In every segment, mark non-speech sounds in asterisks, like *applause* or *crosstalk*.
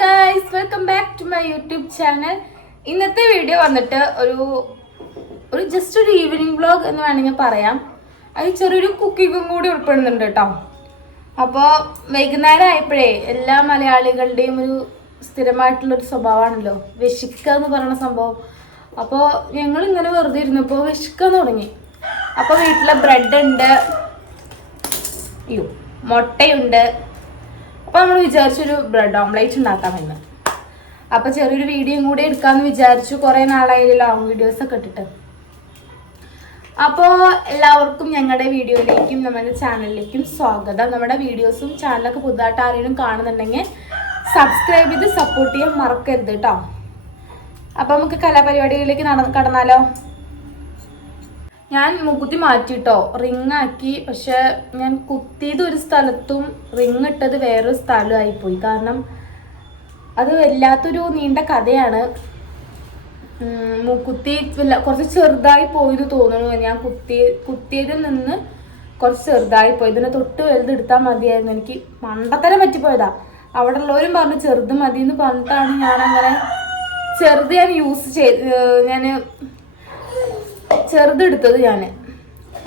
Guys welcome back to my YouTube channel ഇന്നത്തെ video വന്നിട്ട് ഒരു ഒരു ജസ്റ്റ് ഒരു ഈവനിങ് വ്ളോഗ് എന്ന് വേണമെങ്കിൽ പറയാം. അതിൽ ചെറിയൊരു കുക്കിങ്ങും കൂടി ഉൾപ്പെടുന്നുണ്ട് കേട്ടോ. അപ്പോൾ വൈകുന്നേരം ആയപ്പോഴേ എല്ലാ മലയാളികളുടെയും ഒരു സ്ഥിരമായിട്ടുള്ളൊരു സ്വഭാവമാണല്ലോ. വിശക്കുക എന്ന് പറയുന്ന സംഭവം. അപ്പോൾ ഞങ്ങൾ ഇങ്ങനെ വെറുതെ ഇരുന്നപ്പോൾ വിശക്കാൻ തുടങ്ങി. അപ്പോൾ വീട്ടിലെ ബ്രെഡ് ഉണ്ട്. അയ്യോ മുട്ടയുണ്ട്. അപ്പോൾ നമ്മൾ വിചാരിച്ചൊരു ബ്രെഡ് ഓംലേറ്റ് ഉണ്ടാക്കാമെന്ന് അപ്പോൾ ചെറിയൊരു വീഡിയോയും കൂടി എടുക്കാമെന്ന് വിചാരിച്ചു. കുറേ നാളായി ലോങ് വീഡിയോസ് ഒക്കെ ഇട്ടിട്ട്. അപ്പോൾ എല്ലാവർക്കും ഞങ്ങളുടെ വീഡിയോയിലേക്കും നമ്മുടെ ചാനലിലേക്കും സ്വാഗതം. നമ്മുടെ വീഡിയോസും ചാനലൊക്കെ പുതുതായിട്ട് ആരെങ്കിലും കാണുന്നുണ്ടെങ്കിൽ സബ്സ്ക്രൈബ് ചെയ്ത് സപ്പോർട്ട് ചെയ്യാൻ മറക്കരുത് കേട്ടോ അപ്പോൾ നമുക്ക് കലാപരിപാടികളിലേക്ക് നട കടന്നാലോ? ഞാൻ മുകുതി മാറ്റിട്ടോ. റിങ് ആക്കി. പക്ഷെ ഞാൻ കുത്തിയത് ഒരു സ്ഥലത്തും റിങ് ഇട്ടത് വേറൊരു സ്ഥലമായി പോയി കാരണം അത് വല്ലാത്തൊരു നീണ്ട കഥയാണ്. കുത്തി കുറച്ച് ചെറുതായി പോയത് തോന്നുന്നു. ഞാൻ കുത്തി കുത്തിയതിൽ നിന്ന് കുറച്ച് ചെറുതായി പോയി. ഇതിനെ തൊട്ട് വലുത് എടുത്താൽ മതിയായിരുന്നു. എനിക്ക് മണ്ടത്തരം പറ്റിപ്പോയതാ. അവിടെ ഉള്ളവരും പറഞ്ഞു ചെറുത് മതി എന്ന് പറഞ്ഞിട്ടാണ് ഞാൻ അങ്ങനെ ചെറുത് ഞാൻ യൂസ് ചെയ്ത് ഞാൻ ചെറുതെടുത്തത് ഞാൻ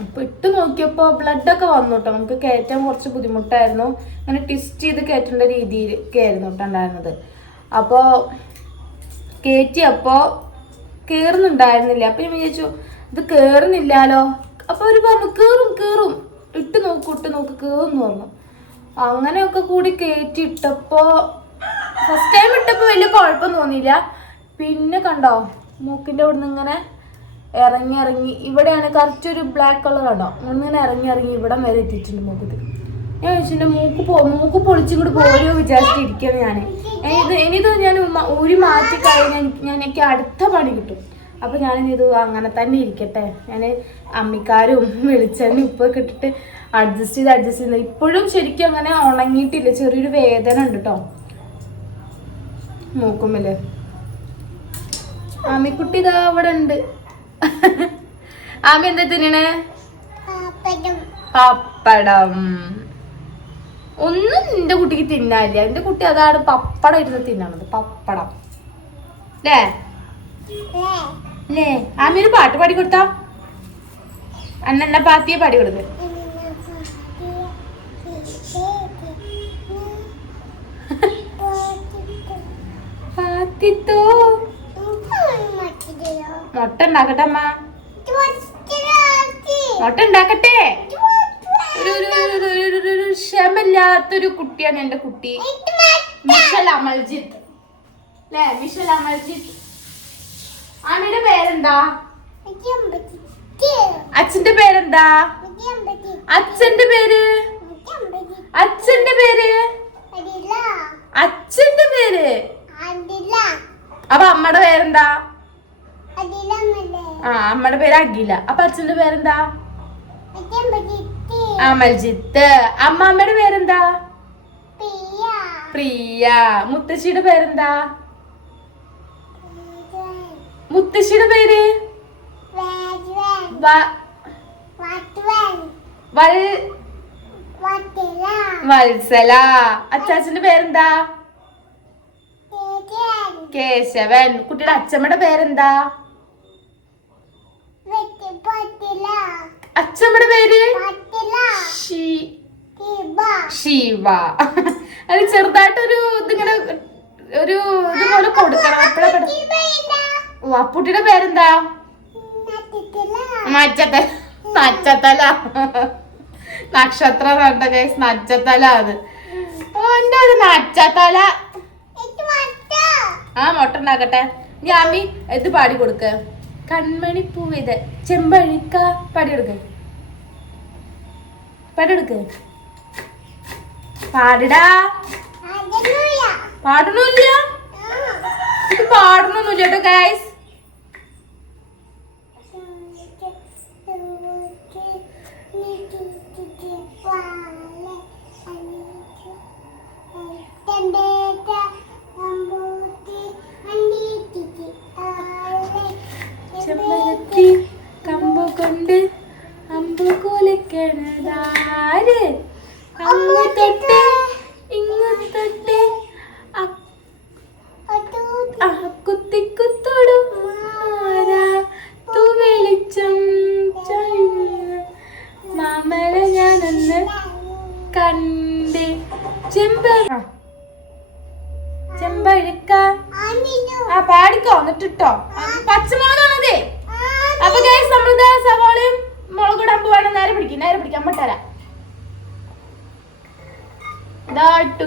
അപ്പോൾ ഇട്ട് നോക്കിയപ്പോൾ ബ്ലഡൊക്കെ വന്നു കേട്ടോ നമുക്ക് കയറ്റാൻ കുറച്ച് ബുദ്ധിമുട്ടായിരുന്നു. അങ്ങനെ ട്വിസ്റ്റ് ചെയ്ത് കയറ്റേണ്ട രീതിയിലൊക്കെ ആയിരുന്നു ഉണ്ടായിരുന്നത്. അപ്പോൾ കയറ്റിയപ്പോൾ കയറുന്നുണ്ടായിരുന്നില്ല അപ്പോൾ ഞാൻ വിചാരിച്ചു ഇത് കേറുന്നില്ലാലോ അപ്പോൾ അവർ പറഞ്ഞു കേറും കേറും. ഇട്ട് നോക്കും ഇട്ട് നോക്ക് എന്ന് പറഞ്ഞു. അങ്ങനെയൊക്കെ കൂടി കയറ്റി ഇട്ടപ്പോൾ ഫസ്റ്റ് ടൈം ഇട്ടപ്പോൾ വലിയ കുഴപ്പം തോന്നിയില്ല. പിന്നെ കണ്ടോ മൂക്കിന്റെ അവിടെ നിന്ന് ഇങ്ങനെ ഇറങ്ങി ഇറങ്ങി. ഇവിടെയാണ് കറക്റ്റ് ഒരു ബ്ലാക്ക് കളർ കണ്ടോ? ഇങ്ങനെ ഇറങ്ങി ഇറങ്ങി ഇവിടെ വരെ എത്തിയിട്ടുണ്ട് മൂക്കത്ത്. ഞാൻ വെച്ചിട്ടുണ്ട് മൂക്ക് പോ മൂക്ക് പൊളിച്ചും കൂടി പോരോ? വിചാരിച്ചിരിക്കുകയാണ് ഞാൻ ഇത് ഇനിയിത് ഞാൻ ഒരു മാറ്റി കഴിഞ്ഞാൽ ഞാൻ എനിക്ക് അടുത്ത പണി കിട്ടും. അപ്പൊ ഞാൻ ഇത് അങ്ങനെ തന്നെ ഇരിക്കട്ടെ. ഞാൻ അമ്മിക്കാരും വെളിച്ചെണ്ണ ഉപ്പൊക്കെ കിട്ടിട്ട് അഡ്ജസ്റ്റ് ചെയ്ത് അഡ്ജസ്റ്റ് ചെയ്യുന്നത് ഇപ്പോഴും ശരിക്കും അങ്ങനെ ഉണങ്ങിയിട്ടില്ല. ചെറിയൊരു വേദന ഉണ്ട് കേട്ടോ മൂക്കുമ്മൽ. അമ്മിക്കുട്ടി ഇതാ അവിടെ ഉണ്ട് *laughs* ആമി എന്താ തിന്നണേ? പപ്പടം. ഒന്നും നിന്റെ കുട്ടിക്ക് തിന്നാനില്ല. എന്റെ കുട്ടി അതാണ് പപ്പടം ഇരുന്ന് തിന്നണത്. പപ്പടം. അല്ലേ അല്ലേ ആമി ഒരു പാട്ട് പാടി കൊടുത്താ? അന്നല്ല പാത്തിയെ പാടി കൊടുത്ത് പാത്തിത്തോ. *laughs* മുട്ട ഉണ്ടാക്കട്ടെ അമ്മ. മുട്ട ഉണ്ടാക്കട്ടെ ഒരു ക്ഷമല്ലാത്തൊരു കുട്ടിയാണ് എന്റെ കുട്ടി. മിഷൽ അമൽജിത്ത്. അല്ലേ? മിഷൽ അമൽജിത്ത്. അമ്മയുടെ പേരെന്താ? അച്ഛന്റെ പേരെന്താ? അച്ഛന്റെ പേര്? അച്ഛന്റെ പേര്? അച്ഛന്റെ പേര്? അപ്പൊ അമ്മയുടെ പേരെന്താ? ആ അമ്മയുടെ പേര് അഖില. അപ്പൊ അച്ഛന്റെ പേരെന്താ? അമൽജിത്ത് അമ്മാമ്മയുടെ പേരെന്താ? പ്രിയ. മുത്തശ്ശിയുടെ പേരെന്താ? മുത്തശ്ശിയുടെ പേര്? വത്സല. അച്ചാച്ചന്റെ പേരെന്താ? കേശവൻ. കുട്ടിയുടെ അച്ഛമ്മയുടെ പേരെന്താ? അച്ഛമ്മയുടെ പേര്? ശിവ അത് ചെറുതായിട്ടൊരു ഇതിങ്ങനെ ഒരു ഇതുപോലെ കൊടുക്കണം. ഓ അപ്പുട്ടിയുടെ പേരെന്താ? നച്ചത്തല നച്ചത്തല നക്ഷത്രം. കണ്ട കേസ് നച്ചത്തല അത്. എന്റെ ഒരു നച്ചത്തല ആ മുട്ട ഉണ്ടാക്കട്ടെ. ഇത് പാടി കൊടുക്ക. കൺമണി പൂവിത് ചെമ്പഴിക്ക പാടി കൊടുക്ക. പാടി കൊടുക്ക പാടിടാ. പാടണില്ല പാടണൊന്നുമില്ല കേട്ടോ ഗൈസ്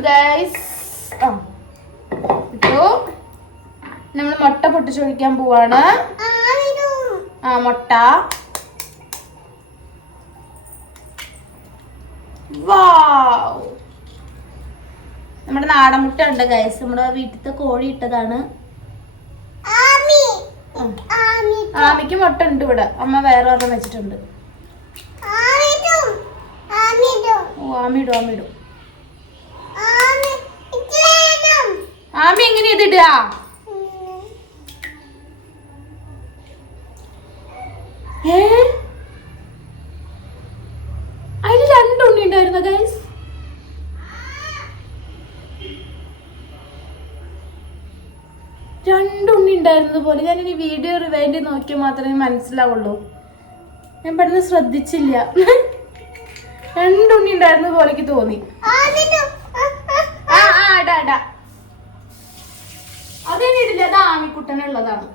ഗൈസ് ആ. ഇട്ടു നമ്മൾ മുട്ട പൊട്ടിച്ചൊഴിക്കാൻ പോവാണ്. ആ മുട്ട. വാവ്. നമ്മുടെ നാടൻ മുട്ട ഉണ്ട് ഗൈസ് നമ്മുടെ വീട്ടിലത്തെ കോഴി ഇട്ടതാണ്. ആമിക്ക് മുട്ട ഉണ്ട് ഇവിടെ. അമ്മ വേറെ ഒരെണ്ണം വെച്ചിട്ടുണ്ട്. ഓ ആമിടും ആമിടും. ആമി എങ്ങനെ ഇത് ഇടുക അതിൽ രണ്ടുണ്ണി ഉണ്ടായിരുന്ന ഗൈസ് രണ്ടുണ്ണി ഉണ്ടായിരുന്നത് പോലെ. ഞാൻ ഇനി വീഡിയോ റിവൈൻഡ് നോക്കിയാൽ മാത്രമേ മനസ്സിലാവുള്ളൂ. ഞാൻ പെട്ടെന്ന് ശ്രദ്ധിച്ചില്ല. രണ്ടുണ്ണി ഉണ്ടായിരുന്നത് പോലെ എനിക്ക് തോന്നി. ആ ആ ഇടാ. ഇടില്ല അത് ആമിക്കുട്ടനുള്ളതാണ്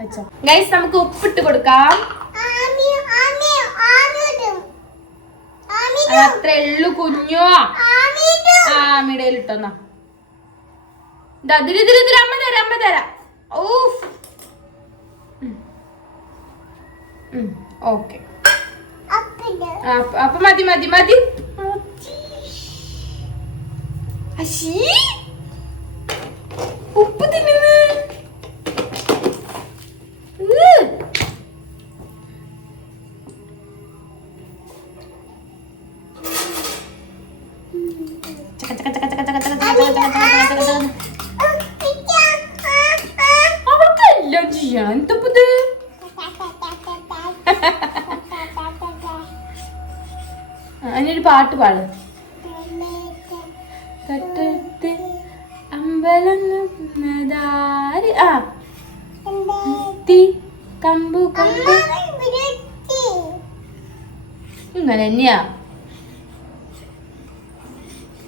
വെച്ചോ. ഗൈസ് നമുക്ക് ഉപ്പിട്ട് കൊടുക്കാം. അത് അത്ര എള്ളു കുഞ്ഞോ. ആമിയുടെ ഇട്ടോന്നാ. ഇതിൽ ഇതിൽ ഇതിൽ അമ്മ തരാം അമ്മ തരാം. ഊഫ്. ഓക്കെ. അപ്പൊ മതി മതി മതി. അശീ. എന്തപ്പത് *laughs* അതിനൊരു പാട്ട് പാട്. തട്ടത്ത് അമ്പലം ആ. തീ കമ്പു കൊണ്ട്. ഇങ്ങനെ തന്നെയാ.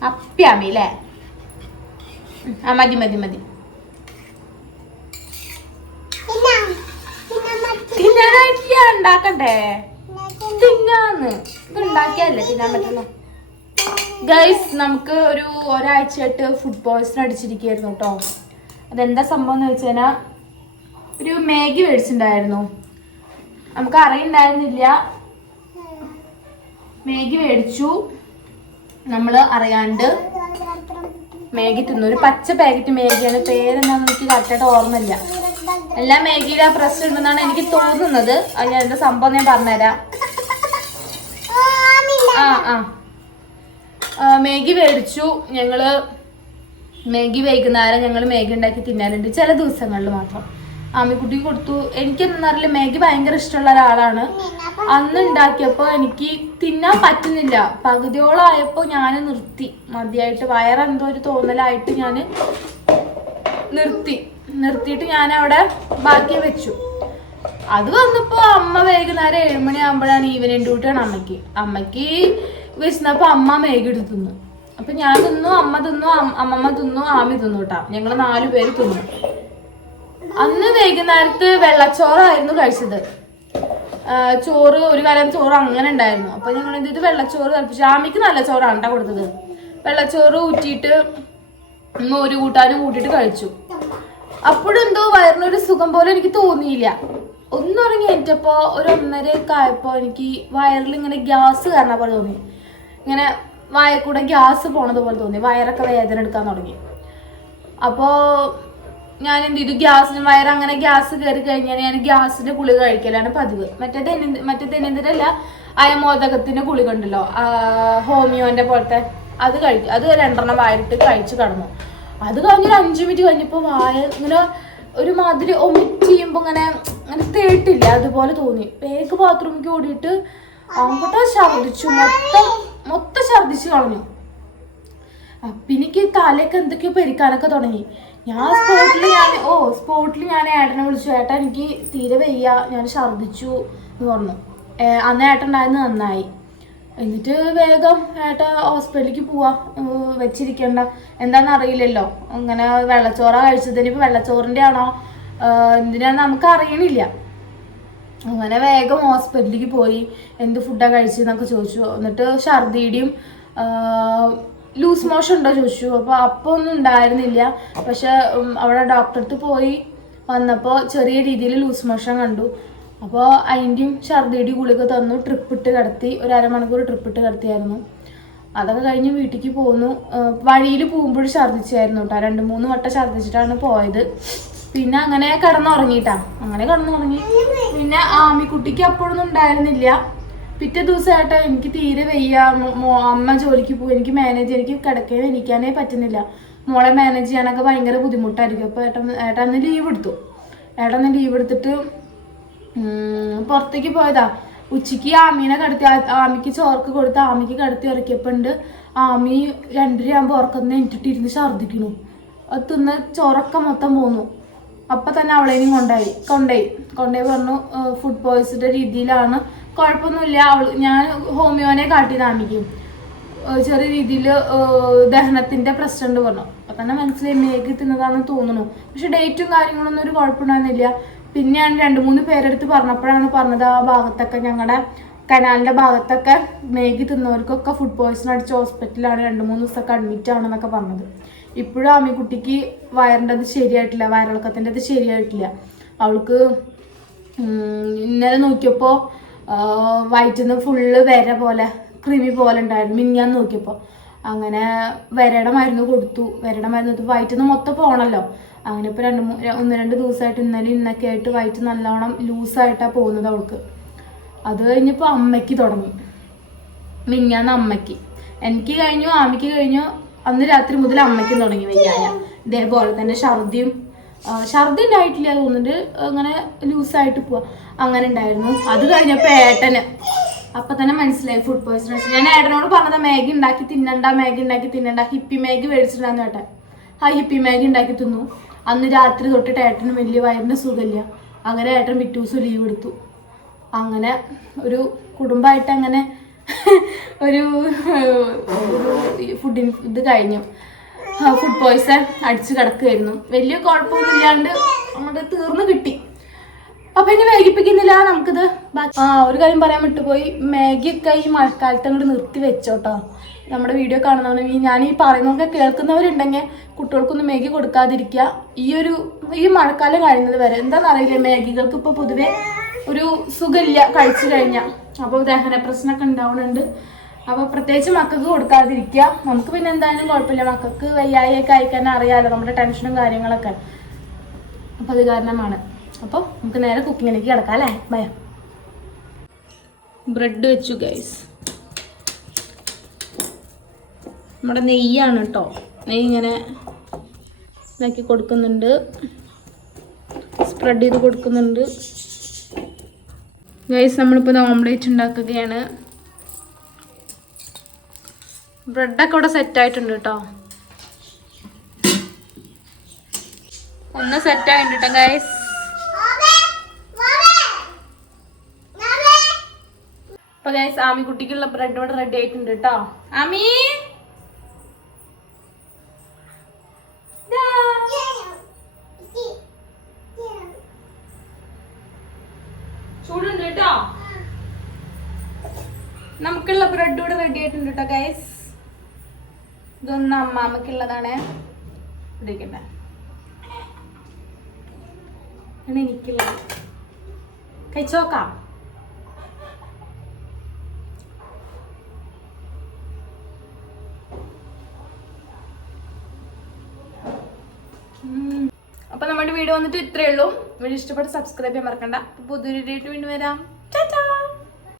അപ്പ്യാമി അല്ലേ? ആ മതി മതി മതി. ഉണ്ടാക്കണ്ടേ? തിന്നാന്ന്. ഇത് ഉണ്ടാക്കിയല്ലേ തിന്നാൻ പറ്റുന്ന ഗൈസ് നമുക്ക് ഒരു ഒരാഴ്ചയായിട്ട് ഫുഡ് പോയ്സൺ അടിച്ചിരിക്കുകയായിരുന്നു കേട്ടോ. അതെന്താ സംഭവം എന്ന് വെച്ച് കഴിഞ്ഞാൽ ഒരു മാഗി മേടിച്ചിട്ടുണ്ടായിരുന്നു. നമുക്ക് അറിയണ്ടായിരുന്നില്ല. മാഗി മേടിച്ചു. നമ്മൾ അറിയാണ്ട് മാഗി തിന്നു. ഒരു പച്ച പാക്കറ്റ് മാഗിയാണ്. പേരെന്താണെന്ന് എനിക്ക് കറക്റ്റായിട്ട് ഓർമ്മയില്ല. എല്ലാ മാഗിയുടെ പ്രസ് ഉണ്ടെന്നാണ് എനിക്ക് തോന്നുന്നത്. അത് എന്താ സംഭവം ഞാൻ പറഞ്ഞുതരാം. ആ ആ. മാഗി മേടിച്ചു. ഞങ്ങൾ മാഗി വൈകുന്നേരം ഞങ്ങൾ മാഗി ഉണ്ടാക്കി തിന്നാറുണ്ട് ചില ദിവസങ്ങളിൽ മാത്രം. ആമിക്കുട്ടി കൊടുത്തു. എനിക്ക് അറിയില്ല മാഗി ഭയങ്കര ഇഷ്ടമുള്ള ഒരാളാണ്. അന്ന് ഉണ്ടാക്കിയപ്പോൾ എനിക്ക് തിന്നാൻ പറ്റുന്നില്ല. പകുതിയോളായപ്പോൾ ഞാൻ നിർത്തി. മതിയായിട്ട് വയറെന്തോ ഒരു തോന്നലായിട്ട് ഞാൻ നിർത്തി. നിർത്തിയിട്ട് ഞാൻ അവിടെ ബാക്കി വെച്ചു. അത് വന്നപ്പോ അമ്മ വൈകുന്നേരം ഏഴുമണി ആകുമ്പോഴാണ് ഈവനിങ് ഡ്യൂട്ടിയാണ് അമ്മയ്ക്ക്. അമ്മയ്ക്ക് വിശന്നപ്പോ അമ്മ മേഘിട്ട് തിന്നു. അപ്പൊ ഞാൻ തിന്നു അമ്മ തിന്നു അമ്മമ്മ തിന്നു ആമി തിന്നു കേട്ടാ ഞങ്ങൾ നാലു പേര് തിന്നു. അന്ന് വൈകുന്നേരത്ത് വെള്ളച്ചോറായിരുന്നു കഴിച്ചത്. ചോറ് ഒരു കാലം ചോറ് അങ്ങനെ ഉണ്ടായിരുന്നു. അപ്പൊ ഞങ്ങൾ എന്ത് ചെയ്തു? വെള്ളച്ചോറ് തിളപ്പിച്ചു ആമിക്ക് നല്ല ചോറാണ് കേട്ടോ കൊടുത്തത്. വെള്ളച്ചോറ് ഊറ്റിയിട്ട് മോര് കൂട്ടാനും കൂട്ടിയിട്ട് കഴിച്ചു. അപ്പോഴെന്തോ വയറിനൊരു സുഖം പോലെ എനിക്ക് തോന്നിയില്ല. ഒന്നുറങ്ങി ഏറ്റപ്പോ ഒരു ഒന്നര ഒക്കെ ആയപ്പോ എനിക്ക് വയറിൽ ഇങ്ങനെ ഗ്യാസ് കയറണ പോലെ തോന്നി. ഇങ്ങനെ വായ കൂടെ ഗ്യാസ് പോണത് പോലെ തോന്നി. വയറൊക്കെ വേദന എടുക്കാൻ തുടങ്ങി. അപ്പോ ഞാൻ എന്ത് ചെയ്തു? ഗ്യാസിന് വയർ അങ്ങനെ ഗ്യാസ് കയറി കഴിഞ്ഞാൽ ഞാൻ ഗ്യാസിന്റെ ഗുളിക കഴിക്കലാണ് പതിവ്. മറ്റേ തെന്നി മറ്റേ ദൈനംദിനല്ല അയമോദകത്തിന്റെ ഗുളിക ഉണ്ടല്ലോ ആ, ഹോമിയോന്റെ പോലത്തെ. അത് കഴിക്കും അത് രണ്ടെണ്ണം വായിട്ട് കഴിച്ചു കടന്നു. അത് കഴിഞ്ഞൊരു അഞ്ചു മിനിറ്റ് കഴിഞ്ഞപ്പോൾ വായ ഇങ്ങനെ ഒരു മാതിരി ഒമിറ്റ് ചെയ്യുമ്പോൾ ഇങ്ങനെ അങ്ങനെ തേട്ടില്ല അതുപോലെ തോന്നി. വേഗ ബാത്റൂമിലേക്ക് ഓടിയിട്ട് ആൺകുട്ട ഛർദിച്ചു മൊത്തം മൊത്തം ഛർദിച്ചു കളഞ്ഞു. അപ്പൊ എനിക്ക് തലയൊക്കെ എന്തൊക്കെയോ പെരിക്കാനൊക്കെ തുടങ്ങി. ഞാൻ സ്പോട്ടിൽ ഞാൻ ഓ സ്പോട്ടിൽ ഞാൻ ഏട്ടനെ വിളിച്ചു. ഏട്ടാ എനിക്ക് തീരെ വയ്യ. ഞാൻ ഛർദിച്ചു എന്ന് പറഞ്ഞു. അന്ന് ഏട്ടൻ ഉണ്ടായിരുന്നു നന്നായി. എന്നിട്ട് വേഗം ഏട്ട ഹോസ്പിറ്റലിലേക്ക് പോവാ. വെച്ചിരിക്കണ്ട. എന്താണെന്ന് അറിയില്ലല്ലോ. അങ്ങനെ വെള്ളച്ചോറ കഴിച്ചതിന് ഇപ്പൊ വെള്ളച്ചോറിന്റെ ആണോ? എന്തിനാന്ന് നമുക്ക് അറിയണില്ല. അങ്ങനെ വേഗം ഹോസ്പിറ്റലിലേക്ക് പോയി. എന്ത് ഫുഡാണ് കഴിച്ചതെന്നൊക്കെ ചോദിച്ചു. എന്നിട്ട് ഛർദിയുടെയും ലൂസ് മോഷൻ ഉണ്ടോ ചോദിച്ചു. അപ്പോൾ അപ്പോൾ ഒന്നും ഉണ്ടായിരുന്നില്ല. പക്ഷെ അവിടെ ഡോക്ടർ അടുത്ത് പോയി. വന്നപ്പോൾ ചെറിയ രീതിയിൽ ലൂസ് മോഷൻ കണ്ടു. അപ്പോൾ അതിന്റെയും ഛർദിയുടെ ഗുളിക തന്നു ട്രിപ്പ് ഇട്ട് കിടത്തി ഒരു അരമണിക്കൂർ ട്രിപ്പ് ഇട്ട് കിടത്തിയായിരുന്നു. അതൊക്കെ കഴിഞ്ഞ് വീട്ടിലേക്ക് പോന്നു. വഴിയിൽ പോകുമ്പോഴും ഛർദ്ദിച്ചായിരുന്നു കേട്ടോ രണ്ട് മൂന്ന് വട്ടം ഛർദ്ദിച്ചിട്ടാണ് പോയത്. പിന്നെ അങ്ങനെ കിടന്നുറങ്ങിട്ടാ. അങ്ങനെ കിടന്നുറങ്ങി. പിന്നെ ആമിക്കുട്ടിക്ക് അപ്പോഴൊന്നും ഉണ്ടായിരുന്നില്ല. പിറ്റേ ദിവസമായിട്ട് എനിക്ക് തീരെ വയ്യ. അമ്മ ജോലിക്ക് പോകും എനിക്ക് മാനേജ് എനിക്ക് കിടക്കാൻ എനിക്കാനേ പറ്റുന്നില്ല. മോളെ മാനേജ് ചെയ്യാനൊക്കെ ഭയങ്കര ബുദ്ധിമുട്ടായിരിക്കും. അപ്പോൾ ഏട്ടൻ ഏട്ടൻ ലീവ് എടുത്തു. ഏട്ടൻ ലീവ് എടുത്തിട്ട് പുറത്തേക്ക് പോയതാ. ഉച്ചയ്ക്ക് ആമീനെ കടത്തി ആമിക്ക് ചോർക്ക് കൊടുത്ത് ആമിക്ക് കടത്തി ഇറക്കിയപ്പോണ്ട് ആമി രണ്ടരയാകുമ്പോൾ ഉറക്കുന്ന എനിട്ടിട്ട് ഇരുന്ന് ഛർദ്ദിക്കണു അത് തിന്ന് ചോറൊക്കെ മൊത്തം പോന്നു. അപ്പൊ തന്നെ അവളേനും കൊണ്ടായി കൊണ്ടായി കൊണ്ടുപോയി. പറഞ്ഞു ഫുഡ് പോയ്സിന്റെ രീതിയിലാണ്. കുഴപ്പമൊന്നുമില്ല അവൾ ഞാൻ ഹോമിയോനെ കാട്ടിയത് ആമിക്കും. ഏഹ് ചെറിയ രീതിയിൽ ദഹനത്തിന്റെ പ്രശ്നമുണ്ട് പറഞ്ഞു. അപ്പൊ തന്നെ മനസ്സിലായി മേക്ക് തിന്നതാണെന്ന് തോന്നുന്നു. പക്ഷെ ഡേറ്റും കാര്യങ്ങളൊന്നും ഒരു കുഴപ്പമുണ്ടായിരുന്നില്ല. പിന്നെയാണ് രണ്ട് മൂന്ന് പേരെടുത്ത് പറഞ്ഞപ്പോഴാണ് പറഞ്ഞത് ആ ഭാഗത്തൊക്കെ ഞങ്ങളുടെ കനാലിന്റെ ഭാഗത്തൊക്കെ മേഘി തിന്നവർക്കൊക്കെ ഫുഡ് പോയ്സൺ അടിച്ച് ഹോസ്പിറ്റലാണ് രണ്ട് മൂന്ന് ദിവസമൊക്കെ അഡ്മിറ്റ് ആണെന്നൊക്കെ പറഞ്ഞത്. ഇപ്പോഴും ആമിക്കുട്ടിക്ക് വയറിന്റെ അത് ശരിയായിട്ടില്ല വയറിളക്കത്തിന്റെ അത് ശരിയായിട്ടില്ല. അവൾക്ക് ഇന്നലെ നോക്കിയപ്പോൾ വയറ്റിൽ നിന്ന് ഫുള്ള് വര പോലെ ക്രിമി പോലെ ഉണ്ടായിരുന്നു മിനിഞ്ഞാന്ന് നോക്കിയപ്പോൾ അങ്ങനെ വരയുടെ മരുന്ന് കൊടുത്തു വരയുടെ മരുന്ന് കൊടുത്തു. വയറ്റിൽ മൊത്തം പോകണമല്ലോ അങ്ങനെ ഇപ്പോൾ രണ്ട് ഒന്ന് രണ്ട് ദിവസമായിട്ട് ഇന്നലെ ഇന്നൊക്കെ ആയിട്ട് വയറ്റ് നല്ലോണം ലൂസായിട്ടാണ് പോകുന്നത് അവൾക്ക്. അത് കഴിഞ്ഞപ്പോൾ അമ്മയ്ക്ക് തുടങ്ങി. മിഞ്ഞാന്ന് അമ്മയ്ക്ക്. എനിക്ക് കഴിഞ്ഞു ആമയ്ക്ക് കഴിഞ്ഞു. അന്ന് രാത്രി മുതൽ അമ്മയ്ക്ക് തുടങ്ങി മിഞ്ഞാന ഇതേപോലെ തന്നെ ഛർദിയും ഛർദി ഉണ്ടായിട്ടില്ല തോന്നിട്ട് അങ്ങനെ ലൂസായിട്ട് പോവാ. അങ്ങനെ ഉണ്ടായിരുന്നു. അത് കഴിഞ്ഞപ്പോൾ ഏട്ടന്. അപ്പൊ തന്നെ മനസ്സിലായി ഫുഡ് പോയിസൺ ഞാൻ ഏട്ടനോട് പറഞ്ഞത് മാഗി ഉണ്ടാക്കി തിന്നണ്ട മാഗി ഉണ്ടാക്കി തിന്നണ്ട ഹിപ്പി മാഗി മേടിച്ചിട്ടുണ്ടായിരുന്നു ഏട്ടൻ. ആ ഹിപ്പി മാഗി ഉണ്ടാക്കി തിന്നു. അന്ന് രാത്രി തൊട്ടിട്ട് ഏട്ടന് വലിയ വയറിന് സുഖമില്ല. അങ്ങനെ ഏട്ടൻ പിറ്റേ ദിവസം ലീവ് എടുത്തു. അങ്ങനെ ഒരു കുടുംബമായിട്ട് അങ്ങനെ *laughs* ഒരു ഫുഡിന് ഇത് കഴിഞ്ഞു. ഫുഡ് പോയ്സൺ അടിച്ചു കിടക്കുമായിരുന്നു വലിയ കുഴപ്പമൊന്നുമില്ലാണ്ട് അങ്ങോട്ട് തീർന്നു കിട്ടി. അപ്പൊ ഇനി വൈകിപ്പിക്കുന്നില്ല നമുക്കിത് ആ ഒരു കാര്യം പറയാൻ വിട്ടുപോയി. മാഗിയൊക്കെ ഈ മഴക്കാലത്ത് അങ്ങോട്ട് നിർത്തി വെച്ചോട്ടോ നമ്മുടെ വീഡിയോ കാണുന്നവർ ഞാൻ ഈ പറയുന്നതൊക്കെ കേൾക്കുന്നവരുണ്ടെങ്കിൽ കുട്ടികൾക്കൊന്നും മേഗി കൊടുക്കാതിരിക്കുക. ഈ ഒരു ഈ മഴക്കാലം കഴിയുന്നത് വരെ എന്താണെന്ന് അറിയില്ല മാഗികൾക്ക് ഇപ്പോൾ പൊതുവെ ഒരു സുഖമില്ല കഴിച്ചു കഴിഞ്ഞാൽ അപ്പോൾ ദഹന പ്രശ്നമൊക്കെ ഉണ്ടാവുന്നുണ്ട്. അപ്പോൾ പ്രത്യേകിച്ച് മക്കൾക്ക് കൊടുക്കാതിരിക്കുക. നമുക്ക് പിന്നെ എന്തായാലും കുഴപ്പമില്ല. മക്കൾക്ക് വയ്യായൊക്കെ അയക്കാൻ അറിയാമല്ലോ നമ്മുടെ ടെൻഷനും കാര്യങ്ങളൊക്കെ. അപ്പോൾ അത് കാരണമാണ്. അപ്പോൾ നമുക്ക് നേരെ കുക്കിങ്ങിലേക്ക് കിടക്കാം അല്ലേ? ഭയം ബ്രെഡ് വെച്ചു ഗൈസ് നമ്മുടെ നെയ്യാണ് കേട്ടോ നെയ്യ് ഇങ്ങനെ ഇതാക്കി കൊടുക്കുന്നുണ്ട്. സ്പ്രെഡ് ചെയ്ത് കൊടുക്കുന്നുണ്ട്. ഗൈസ് നമ്മളിപ്പോൾ ഓംലേറ്റ് ഉണ്ടാക്കുകയാണ്. ബ്രെഡൊക്കെ ഇവിടെ സെറ്റ് ആയിട്ടുണ്ട് കേട്ടോ ഒന്ന് സെറ്റ് ആയിട്ടുണ്ട് കേട്ടോ ഗൈസ് അപ്പൊ ഗൈസ് ആമി കുട്ടിക്കുള്ള ബ്രെഡ് ഇവിടെ റെഡി ആയിട്ടുണ്ട് കേട്ടോ ആമി! ഗൈസ് ഇതൊന്ന് അമ്മാമ്മക്കുള്ളതാണ് ഇടിക്കട്ടെ ആണ് എനിക്കുള്ളത്. കഴിച്ചോക്കാം അപ്പൊ നമ്മുടെ വീഡിയോ വന്നിട്ട് ഇത്രയേ ഉള്ളൂ. വീഡിയോ ഇഷ്ടപ്പെട്ട് സബ്സ്ക്രൈബ് ചെയ്യാൻ മറക്കണ്ട. പുതിയൊരു വീണ്ടും വരാം.